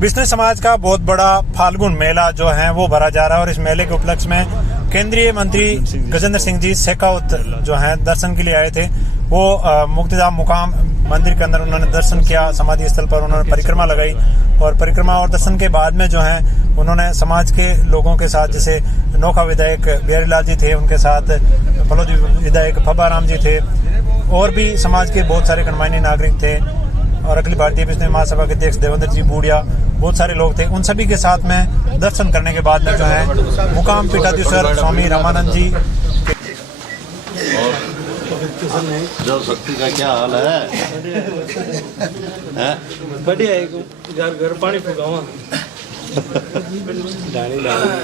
बिश्नोई समाज का बहुत बड़ा फाल्गुन मेला जो है वो भरा जा रहा है और इस मेले के उपलक्ष्य में केंद्रीय मंत्री गजेंद्र सिंह जी शेखावत जो हैं दर्शन के लिए आए थे। वो मुक्तिधाम मुकाम मंदिर के अंदर उन्होंने दर्शन किया। समाधि स्थल पर उन्होंने परिक्रमा लगाई और परिक्रमा और दर्शन के बाद में जो है उन्होंने समाज के लोगों के साथ, जैसे नोखा विधायक बिहारी लाल जी थे, उनके साथ फलोदी विधायक फब्बा राम जी थे और भी समाज के बहुत सारे गणमान्य नागरिक थे और अखिल भारतीय बिश्नोई महासभा के अध्यक्ष देवेंद्र जी बूढ़िया, बहुत सारे लोग थे। उन सभी के साथ में दर्शन करने के बाद में जो है मुकाम पीठाधीश्वर स्वामी रामानंद जी जल शक्ति का क्या हाल है? बढ़िया है। घर पानी फुकावा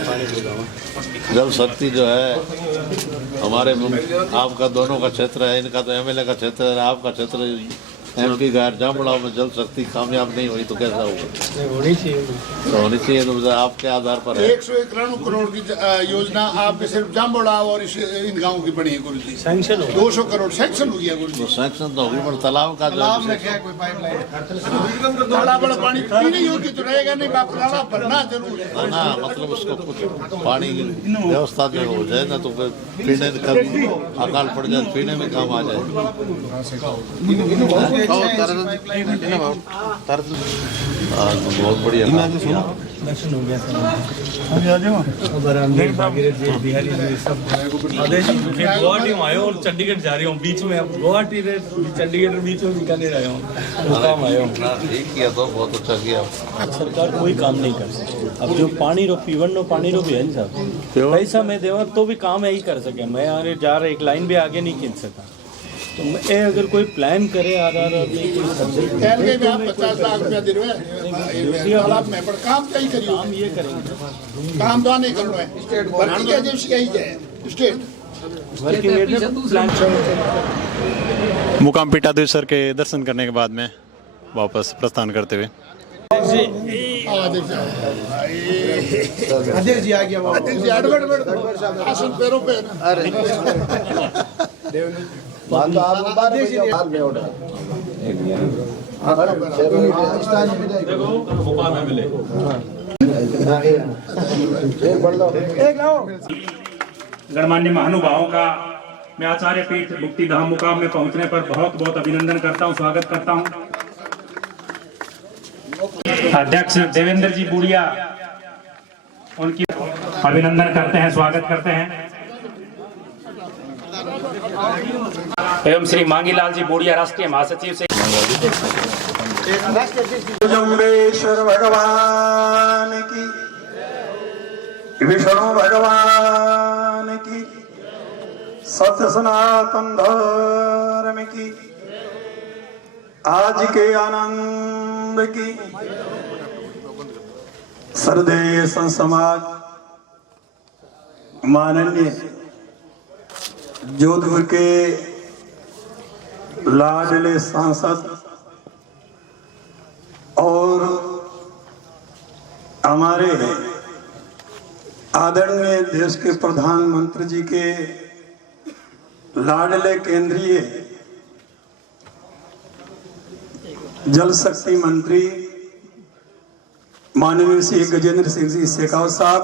पानी फुकावा। जल शक्ति जो है हमारे आपका दोनों का क्षेत्र है, इनका तो एमएलए का क्षेत्र है, आपका क्षेत्र एमपी का जामबड़ाव में जल शक्ति कामयाब नहीं हुई तो कैसा होगा? होनी चाहिए तो होनी चाहिए। तो आपके आधार पर है 191 करोड़ की योजना आपके सिर्फ जामबड़ाव और इन गाँव की बनी है गुरु जी। सैंक्शन 200 करोड़ सैंक्शन हो गया गुरु जी। तो सैंक्शन तो होगी पर तालाब का तालाब में क्या कोई पाइपलाइन तालाब बड़ा पानी पीने योग्य तो रहेगा नहीं, तालाब भरना जरूर है ना, मतलब उसको कुछ पानी की व्यवस्था जो हो जाए ना तो पीने कभी अकाल पड़ जाए पीने में काम आ जाए। बहुत बढ़िया दर्शन हो गया बिहारी सब गुवाहाटी में आयो और चंडीगढ़ जा रही हूँ बीच में। अब गुवाहाटी चंडीगढ़ बीच में बीकानेर आया हूँ, काम आया हूँ। ठीक किया, तो बहुत अच्छा किया। सरकार कोई काम नहीं कर सकती। अब जो पानी रो पीवन नो पानी रो भी है साहब, पैसा मैं देवा तो भी काम यही कर सके। मैं आगे जा रहा एक लाइन भी आगे नहीं खींच सका। तो मैं अगर कोई प्लान करे आधार में 50 लाख रुपया दे रहे हैं तालाब में, पर काम क्या ही करिए? काम ये करेंगे, काम तो नहीं करना है। स्टेट वर्किंग एजेंसी का ही है, स्टेट वर्किंग प्लान। मुकाम पीठाधीश्वर के दर्शन करने के बाद में वापस प्रस्थान करते हुए अध्यक्ष जी आ गया। अध्यक्ष जी आसन पैरों पे गणमान्य महानुभावों का मैं आचार्य पीठ मुक्तिधाम मुकाम में पहुंचने पर बहुत बहुत अभिनंदन करता हूं, स्वागत करता हूं। अध्यक्ष देवेंद्र जी बूढ़िया, उनकी अभिनंदन करते हैं, स्वागत करते हैं। एवं श्री मांगीलाल जी बूढ़िया राष्ट्रीय महासचिव से जम्बेश्वर भगवान की, विष्णु भगवान की, सत्य सनातन धर्म की, आज के आनंद की, सरदेय संत समाज माननीय जोधपुर के लाडले सांसद और हमारे आदरणीय देश के प्रधानमंत्री जी के लाडले केंद्रीय जल शक्ति मंत्री माननीय श्री गजेंद्र सिंह जी शेखावत साहब,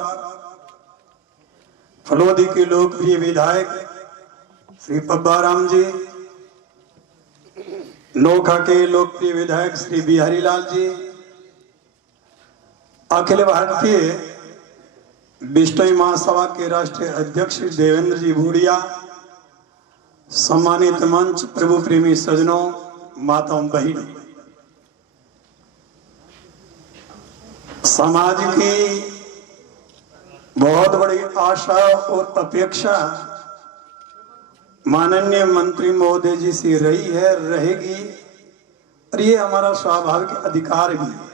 फलोदी के लोकप्रिय विधायक श्री फब्बा राम जी, नोखा के लोकप्रिय विधायक श्री बिहारी लाल जी, अखिल भारतीय बिश्नोई महासभा के राष्ट्रीय अध्यक्ष देवेंद्र जी बूढ़िया, सम्मानित मंच, प्रभु प्रेमी सज्जनों, माताओं, बहनों, समाज की बहुत बड़ी आशा और अपेक्षा माननीय मंत्री महोदय जी से रही है, रहेगी, और ये हमारा स्वाभाविक अधिकार भी है।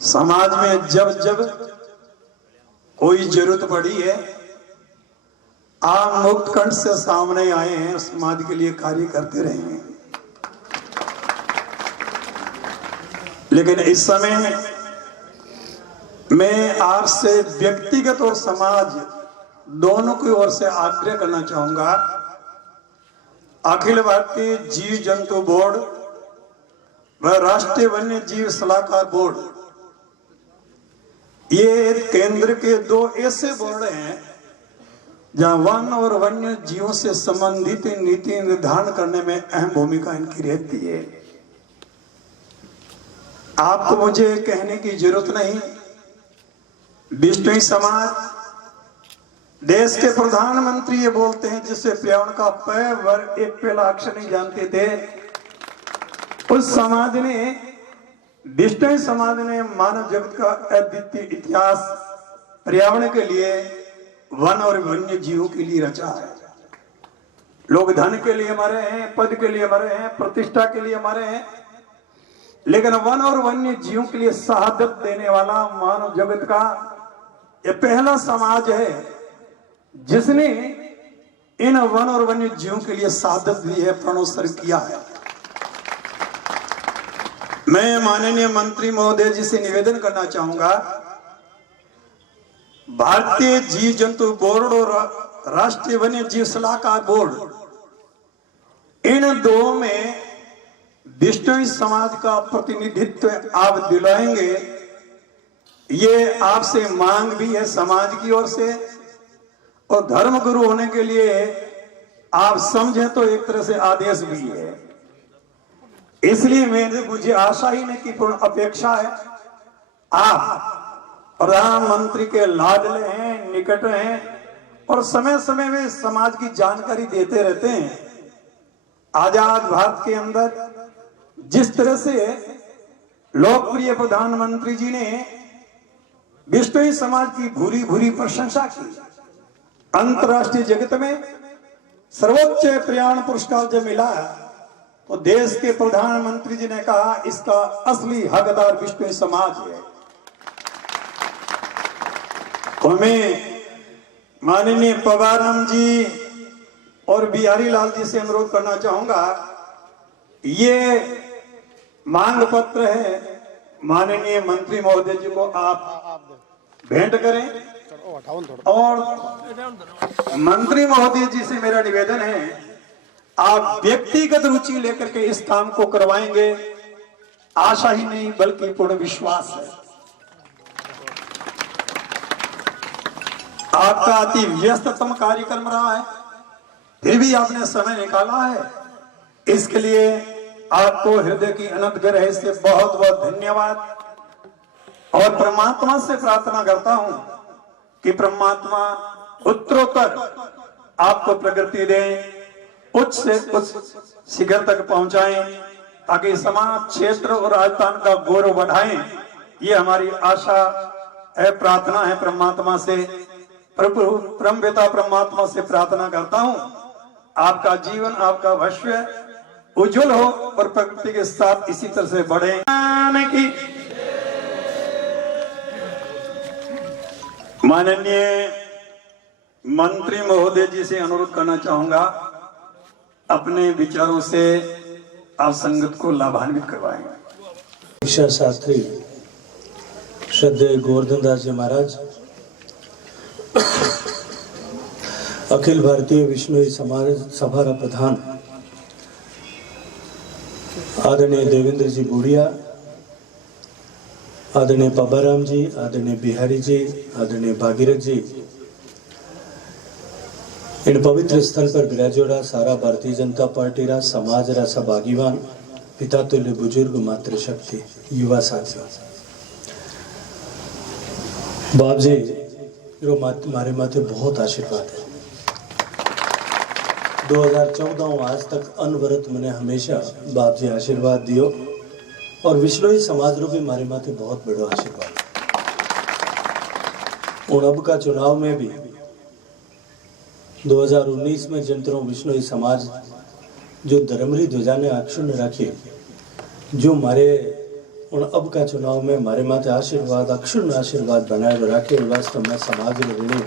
समाज में जब जब कोई जरूरत पड़ी है, आप मुक्त कंठ से सामने आए हैं, समाज के लिए कार्य करते रहे हैं। लेकिन इस समय मैं आपसे व्यक्तिगत और समाज दोनों की ओर से आग्रह करना चाहूंगा। अखिल भारतीय जीव जंतु बोर्ड वह राष्ट्रीय वन्य जीव सलाहकार बोर्ड, ये केंद्र के दो ऐसे बोर्ड हैं जहां वन और वन्य जीवों से संबंधित नीति निर्धारण करने में अहम भूमिका इनकी रहती है। आपको मुझे कहने की जरूरत नहीं, बिश्नोई समाज, देश के प्रधानमंत्री ये बोलते हैं जिससे पर्यावरण का पै वर्ग एक पहला अक्षर नहीं जानते थे, उस समाज ने, बिश्नोई समाज ने मानव जगत का अद्वितीय इतिहास पर्यावरण के लिए, वन और वन्य जीवों के लिए रचा है। लोग धन के लिए मरे हैं, पद के लिए मरे हैं, प्रतिष्ठा के लिए मरे हैं, लेकिन वन और वन्य जीवों के लिए शहादत देने वाला मानव जगत का यह पहला समाज है जिसने इन वन और वन्य जीवों के लिए शहादत दी है, प्रणोत्सर्ग किया है। मैं माननीय मंत्री महोदय जी से निवेदन करना चाहूंगा, भारतीय जीव जंतु बोर्ड और राष्ट्रीय वन्य जीव सलाहकार बोर्ड, इन दो में बिश्नोई समाज का प्रतिनिधित्व आप दिलाएंगे, ये आपसे मांग भी है समाज की ओर से, और धर्म गुरु होने के लिए आप समझें तो एक तरह से आदेश भी है। इसलिए मुझे आशा ही नहीं कि पूर्ण अपेक्षा है, आप प्रधानमंत्री के लाडले हैं, निकट हैं और समय समय में समाज की जानकारी देते रहते हैं। आजाद भारत के अंदर जिस तरह से लोकप्रिय प्रधानमंत्री जी ने बिश्नोई समाज की भूरी भूरी प्रशंसा की, अंतर्राष्ट्रीय जगत में सर्वोच्च पर्यावरण पुरस्कार जब मिला तो देश के प्रधानमंत्री जी ने कहा इसका असली हकदार बिश्नोई समाज है। तो मैं माननीय पवाराम जी और बिहारी लाल जी से अनुरोध करना चाहूंगा, ये मांग पत्र है, माननीय मंत्री महोदय जी को आप भेंट करें, और मंत्री महोदय जी से मेरा निवेदन है आप व्यक्तिगत रुचि लेकर के इस काम को करवाएंगे, आशा ही नहीं बल्कि पूर्ण विश्वास है। आपका अति व्यस्ततम कार्यक्रम रहा है, फिर भी आपने समय निकाला है, इसके लिए आपको हृदय की अनंत गहराई से बहुत बहुत धन्यवाद। और परमात्मा से प्रार्थना करता हूं कि परमात्मा उत्तरोत्तर आपको प्रगति दें, उच्च से उच्च शिखर तक पहुंचाएं, ताकि समाज, क्षेत्र और राजस्थान का गौरव बढ़ाएं। ये हमारी आशा है, प्रार्थना है परमात्मा से, परम पिता परमात्मा से प्रार्थना करता हूं आपका जीवन, आपका भविष्य उज्जवल हो और प्रकृति के साथ इसी तरह से बढ़े। माननीय मंत्री महोदय जी से अनुरोध करना चाहूंगा, अपने विचारों से आप संगत को लाभान्वित करवाएंगे। शिक्षा शास्त्री श्रद्धेय गोवर्धन दास जी महाराज, अखिल भारतीय बिश्नोई समाज सभा प्रधान आदरणीय देवेंद्र जी बुढ़िया, आदरणीय पबाराम जी, आदरणीय बिहारी जी, आदरणीय भागीरथ जी, इन पवित्र स्थल पर विराजोड़ा सारा भारतीय जनता पार्टी रा समाज रा सब आगीवान, पिता तुल्य बुजुर्ग, मातृशक्ति, युवा साथियों, बाप जी रो मारे माथे बहुत आशीर्वाद है। 2014 आज तक अनवरत मैंने हमेशा बाप जी आशीर्वाद दियो, और बिश्नोई समाज रो भी मारे माथे बहुत बड़ो आशीर्वाद। और अब का चुनाव में भी 2019 में जंतरों बिश्नोई समाज जो धर्मरी ध्वजा ने अक्षुण्ण रखी, जो मारे उन अब का चुनाव में मारे माथे आशीर्वाद, अक्षुण्ण आशीर्वाद बनाए रखे, वास्तव में समाज ऋणी,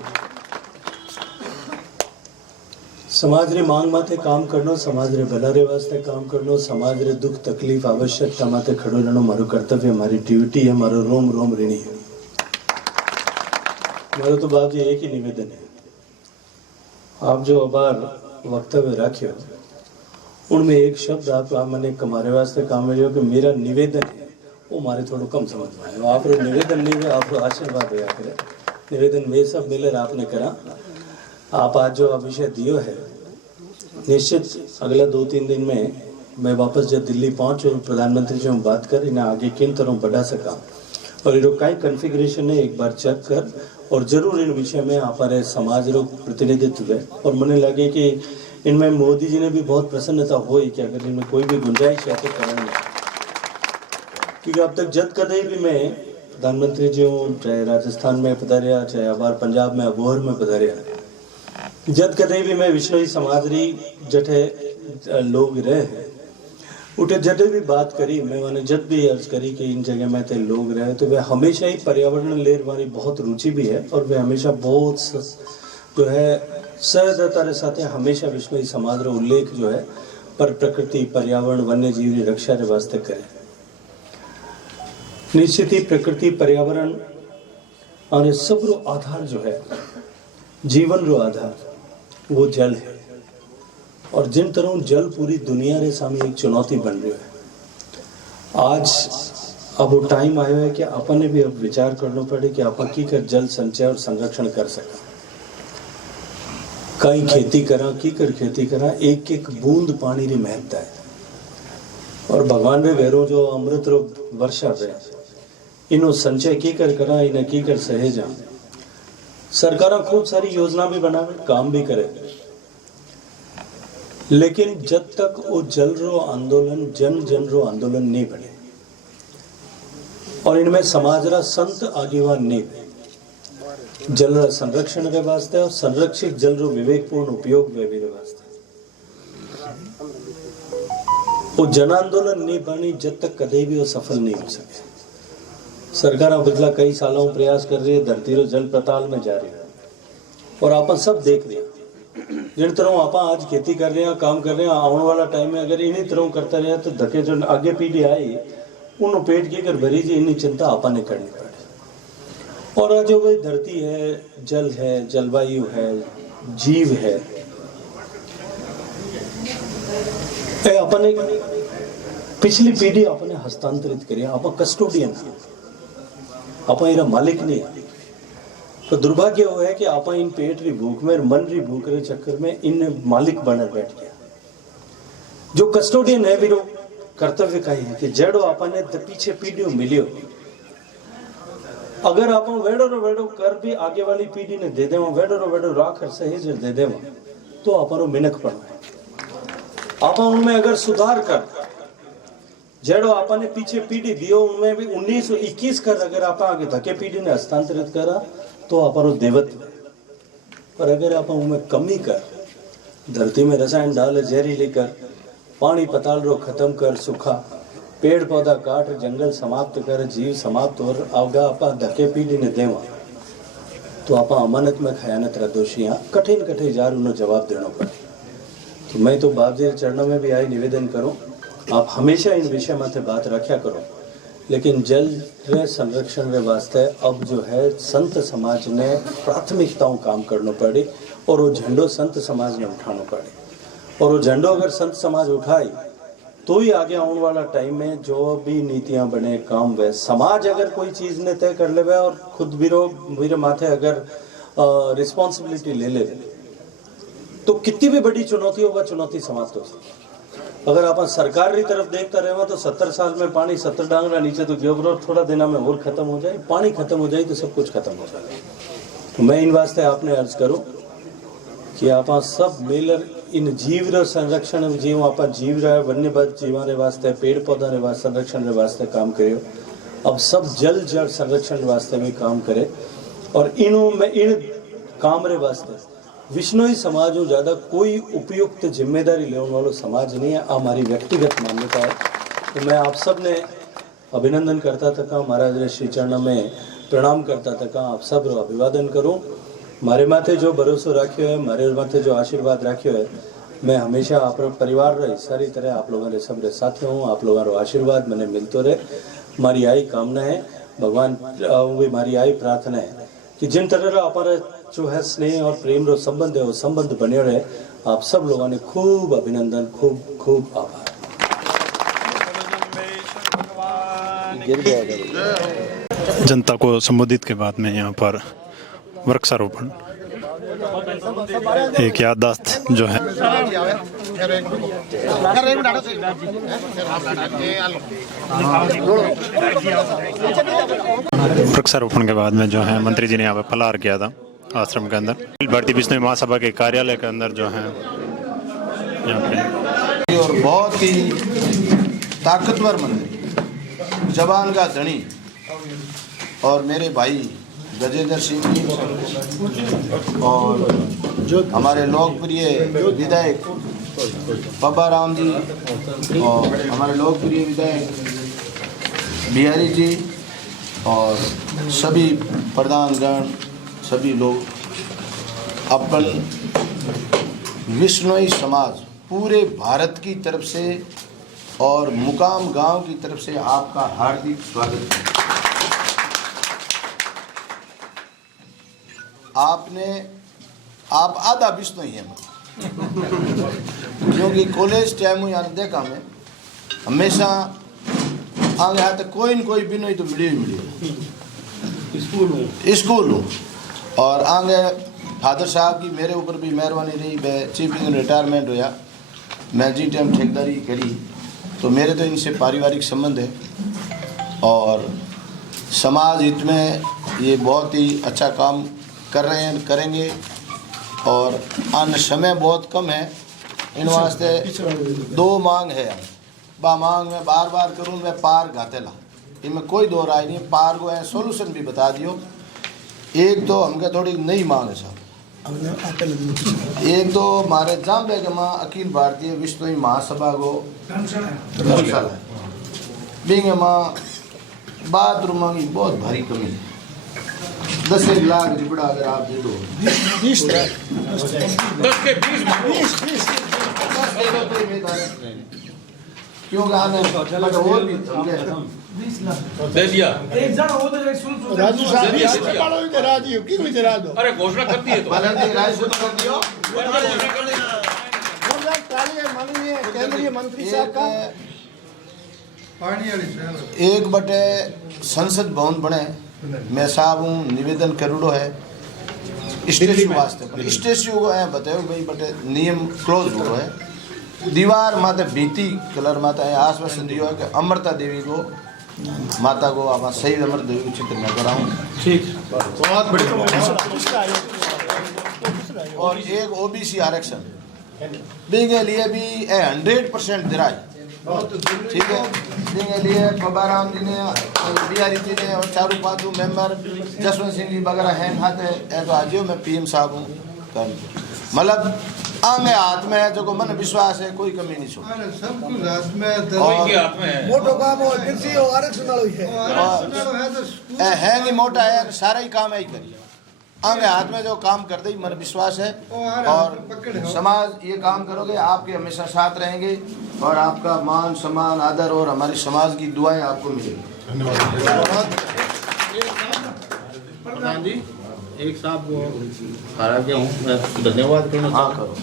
समाज रे मांग माथे काम करनो, समाज रे भला रे वास्ते काम करनो, समाज रे दुख तकलीफ आवश्यकता माथे खड़ो रहनो मारो कर्तव्य, मारी ड्यूटी है, मारो रोम रोम ऋणी है। मारो तो बाप जी एक ही निवेदन है, आप जो अबार वक्तव्य रखियो उनमें एक शब्द आप मैंने हमारे वास्ते काम में जो कि मेरा निवेदन है वो मारे थोड़ा कम समझ में आयो। आप निवेदन नहीं है, आप आशीर्वाद दिया करे। निवेदन वे सब मिलकर आपने करा। आप आज जो विषय दियो है, निश्चित अगला 2-3 दिन में मैं वापस जब दिल्ली पहुंचूं, प्रधानमंत्री से बात कर इन्हें आगे किन तरह बढ़ा सका और ये कई कन्फिग्रेशन है एक बार चेक कर और जरूर इन विषय में हमारे समाज रो प्रतिनिधित्व है। और मुझे लगे कि इनमें मोदी जी ने भी बहुत प्रसन्नता हुई कि अगर इनमें कोई भी गुंजाइश है तो करेंगे, क्योंकि अब तक जब कदे भी मैं प्रधानमंत्री जी हूँ, चाहे राजस्थान में पधारिया, चाहे अबार पंजाब में अबोहर में पधारिया, जब कदे भी मैं विष्णु समाज री जठे लोग रहे हैं उठे जब भी बात करी, मैं मैंने जब भी अर्ज करी कि इन जगह में ते लोग रहे तो वे हमेशा ही पर्यावरण ले हमारी बहुत रुचि भी है और वे हमेशा बहुत जो है सहजता के साथ हमेशा विष्णु समाज रो उल्लेख जो है पर प्रकृति पर्यावरण वन्य जीव की रक्षा के वास्ते करे। निश्चित ही प्रकृति पर्यावरण और सब रो आधार जो है जीवन रो आधार वो जल है और जिन तरह जल पूरी दुनिया रे सामने एक चुनौती बन रही है। आज अब वो टाइम आयो है कि अपन ने भी अब विचार करना पड़े कि अपन की कर जल संचय और संरक्षण कर सका। कई खेती करा की कर खेती करा, एक एक बूंद पानी री महत्ता है और भगवान रे वेरो जो अमृत रो वर्षा रे इनो संचय की कर करा, इन्हें की कर सहेजा। सरकार खूब सारी योजना भी बनावे, काम भी करे, लेकिन जब तक वो जल रो आंदोलन जन रो आंदोलन नहीं बने और इनमें समाज रा संत आगेवान नहीं बने, जल रा संरक्षण के वास्ते और संरक्षित जल रो विवेकपूर्ण उपयोग वे भी वास्ते वो जन आंदोलन नहीं बनी जब तक कदे भी वो सफल नहीं हो सके। सरकार पिछला कई सालों प्रयास कर रही है, धरती रो जल पताल में जा रही है और आप सब देख रहे हैं जिन तरह आप आज खेती कर रहे हैं, काम कर रहे हैं, आने वाला टाइम में अगर इन्हीं तरह करता रहे तो धके जो आगे पीढ़ी आई उन पेट की कर भरी जी इन्हीं चिंता आपा ने करनी पड़े। और जो भाई धरती है, जल है, जलवायु है, जीव है, अपने पिछली पीढ़ी अपने हस्तांतरित करिए, आप कस्टोडियन आप इरा मालिक नहीं। तो दुर्भाग्य वो है कि आप इन पेट री भूख में मन री भूख रे चक्कर में इन मालिक बनर बैठ गया। जो कस्टोडियन है भी कर्तव्य का ही है कि जड़ो आपने पीछे पीढ़ियों मिलियो, अगर आप वेड़ो कर भी आगे वाली पीढ़ी ने दे देवा, वेड़ो राख सहेज दे देवा तो आप मिनक पड़ा। आप उनमें अगर सुधार कर जड़ो आपने पीछे पीढ़ी दियो उनमें भी 1921 कर अगर आप आगे धके पीढ़ी ने हस्तांतरित करा तो आप देवत्व। पर अगर आप उनमें कमी कर, धरती में रसायन डाल, जहरीली कर, पानी पताल रो खत्म कर, सूखा पेड़ पौधा काट, जंगल समाप्त कर, जीव समाप्त और अवगा आप धके पीढ़ी ने देवा तो आप अमानत में खयानत रा दोषी कठिन जार उन्हें जवाब देना पड़े। तो मैं तो बाप जी चरणों में भी आई निवेदन करूं, आप हमेशा इन विषय में बात रखा करो, लेकिन जल रे संरक्षण रे वास्ते अब जो है संत समाज ने प्राथमिकताओं काम करना पड़ी और वो झंडो संत समाज ने उठाना पड़े। और वो झंडो अगर संत समाज उठाई तो ही आगे आने वाला टाइम में जो भी नीतियां बने, काम वे समाज अगर कोई चीज ने तय कर ले और खुद भी माथे अगर रिस्पॉन्सिबिलिटी ले ले तो कितनी भी बड़ी चुनौती होगा, चुनौती समाप्त हो सकती। अगर आप सरकार की तरफ देखता रहे तो 70 साल में पानी 70 डांगरा नीचे तो गियो, थोड़ा दिन में और खत्म हो जाए, पानी खत्म हो जाए तो सब कुछ खत्म हो जाए। तो मैं इन वास्ते आपने अर्ज करूं कि आप सब मिलकर इन जीव रे संरक्षण जीव आप जीव रहे वन्य जीवा रे वास्ते, पेड़ पौधा रे वास्ते संरक्षण रे वास्ते काम करियो। अब सब जल संरक्षण वास्ते भी काम करे और इन काम रे वास्ते विष्णोई समाज में ज्यादा कोई उपयुक्त जिम्मेदारी लेने वालों समाज नहीं है, हमारी व्यक्तिगत मान्यता है। तो मैं आप सब ने अभिनंदन करता था, महाराज रे श्री चरण में प्रणाम करता था, आप सब रो अभिवादन करूं। मारे माथे जो भरोसो राख्यो है, मारे माथे जो आशीर्वाद राख्यो है, मैं हमेशा आप परिवार रे सारी तरह आप लोगों ने सब रे साथ हूँ, आप लोगों रो आशीर्वाद मैंने मिलते रहे। मारी आई कामना है भगवान, मारी आई प्रार्थना है कि जिन तरह हमारा जो है स्नेह और प्रेम रो संबंध है वो संबंध बने रहे आप सब लोगों ने खूब अभिनंदन, खूब खूब आभार। जनता को संबोधित के बाद में यहाँ पर वृक्षारोपण एक याददाश्त जो है वृक्षारोपण के बाद में जो है मंत्री जी ने यहाँ पर फलाहार किया था आश्रम के अंदर, भारतीय विष्णु महासभा के कार्यालय के अंदर जो है यहाँ पे। और बहुत ही ताकतवर मंत्री, जवान का धनी और मेरे भाई गजेंद्र सिंह जी और जो हमारे लोकप्रिय विधायक पब्बा राम जी और हमारे लोकप्रिय विधायक बिहारी जी और सभी प्रधानगण, सभी लोग अपन विश्नोई समाज पूरे भारत की तरफ से और मुकाम गांव की तरफ से आपका हार्दिक स्वागत है। आप आधा विश्नोई है, क्योंकि कॉलेज टाइम यहाँ देखा मैं हमेशा आगे हाथ कोई न कोई बिनोई तो मिली स्कूल हूँ और आगे फादर साहब की मेरे ऊपर भी मेहरबानी रही। मैं चीफ इंजीनियर रिटायरमेंट होया, मैं जी टाइम ठेकेदारी करी, तो मेरे तो इनसे पारिवारिक संबंध है और समाज हित में ये बहुत ही अच्छा काम कर रहे हैं, करेंगे। और अन्य समय बहुत कम है, इन वास्ते दो मांग है। बा मांग में बार बार करूँ मैं पार घातेला, इनमें कोई दो राय नहीं। पार को है सोल्यूशन भी बता दियो। एक तो हमके थोड़ी नई मांग है साहब, एक तो हमारे जाम्बे के माँ अखिल भारतीय विश्नोई महासभा को धर्मशाला है, बिंगे माँ बाथरूम की बहुत भारी कमी है। 10 लाख रुपया अगर आप दे दो 20 क्यों गाने दे दिया राजू साहब राजी क्यों इधर दो। अरे घोषणा कर दी है तो कर दियो। माननीय केंद्रीय मंत्री साहब का एक बटे संसद भवन बने, मैं साहब हूँ निवेदन करोड़ो है स्टेच्यू वास्ते, पर स्टेच्यू को है बताओ भाई बटे नियम क्लोज हो है। दीवार माता बीती कलर माता है आश्वासन दियो है कि अमृता देवी को माता को आप सही अमृता देवी को चित्र न कराऊँ, ठीक बहुत बढ़िया। और एक ओबीसी आरक्षण के लिए भी 100% दिराई, ठीक है। इसके लिए पब्बा राम जी ने, बिहारी जी ने और चारू पाँचों मेंबर जसवंत सिंह जी वगैरह हैं खाते तो आज मैं पीएम साहब हूँ, मतलब आंगे हाथ में है जो को मन विश्वास है, कोई कमी नहीं छोड़। सब कुछ हाथ में और मोटो काम हो कृषि और आरक्षण है कि मोटा है सारा ही काम है ही करिए। आंगे हाथ में जो काम करते ही मन विश्वास है और समाज ये काम करोगे आपके हमेशा साथ रहेंगे और आपका मान सम्मान आदर और हमारे समाज की दुआएं आपको मिलेंगी। प्रधान जी एक साहब को हारा गया हूँ, मैं धन्यवाद करना चाहता हूँ।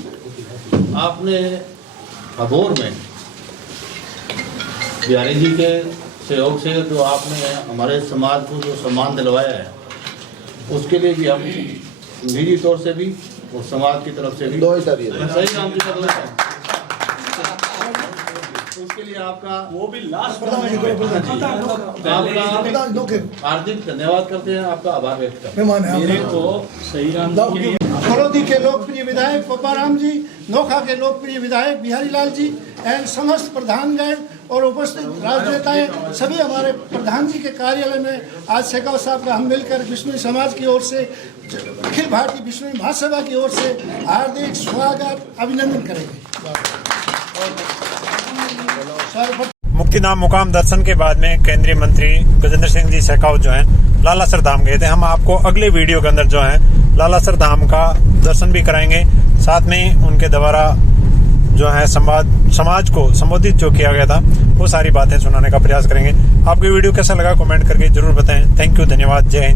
आपने अबोर में बिहारी जी के सहयोग से जो आपने हमारे समाज को जो सम्मान दिलवाया है, उसके लिए भी हम निजी तौर से भी और समाज की तरफ से भी सही काम की तरफ से उसके लिए आपका वो भी लास्ट हार्दिक धन्यवाद करते हैं, आपका आभार व्यक्त करते हैं। मेरे को सही राम फरोदी के लोकप्रिय विधायक पब्बा राम जी, नोखा के लोकप्रिय विधायक बिहारी लाल जी एंड समस्त प्रधानगण और उपस्थित राजनेताएं, सभी हमारे प्रधान जी के कार्यालय में आज शेखावत साहब का हम मिलकर विष्णु समाज की ओर से अखिल भारतीय विष्णु महासभा की ओर से हार्दिक स्वागत अभिनंदन करेंगे। मुक्तिधाम मुकाम दर्शन के बाद में केंद्रीय मंत्री गजेंद्र सिंह जी शेखावत जो हैं लालासर धाम गए थे। हम आपको अगले वीडियो के अंदर जो है लालासर धाम का दर्शन भी कराएंगे, साथ में उनके द्वारा जो है समाज को संबोधित जो किया गया था वो सारी बातें सुनाने का प्रयास करेंगे। आपको वीडियो कैसा लगा कमेंट करके जरूर बताएं। थैंक यू, धन्यवाद, जय हिंद।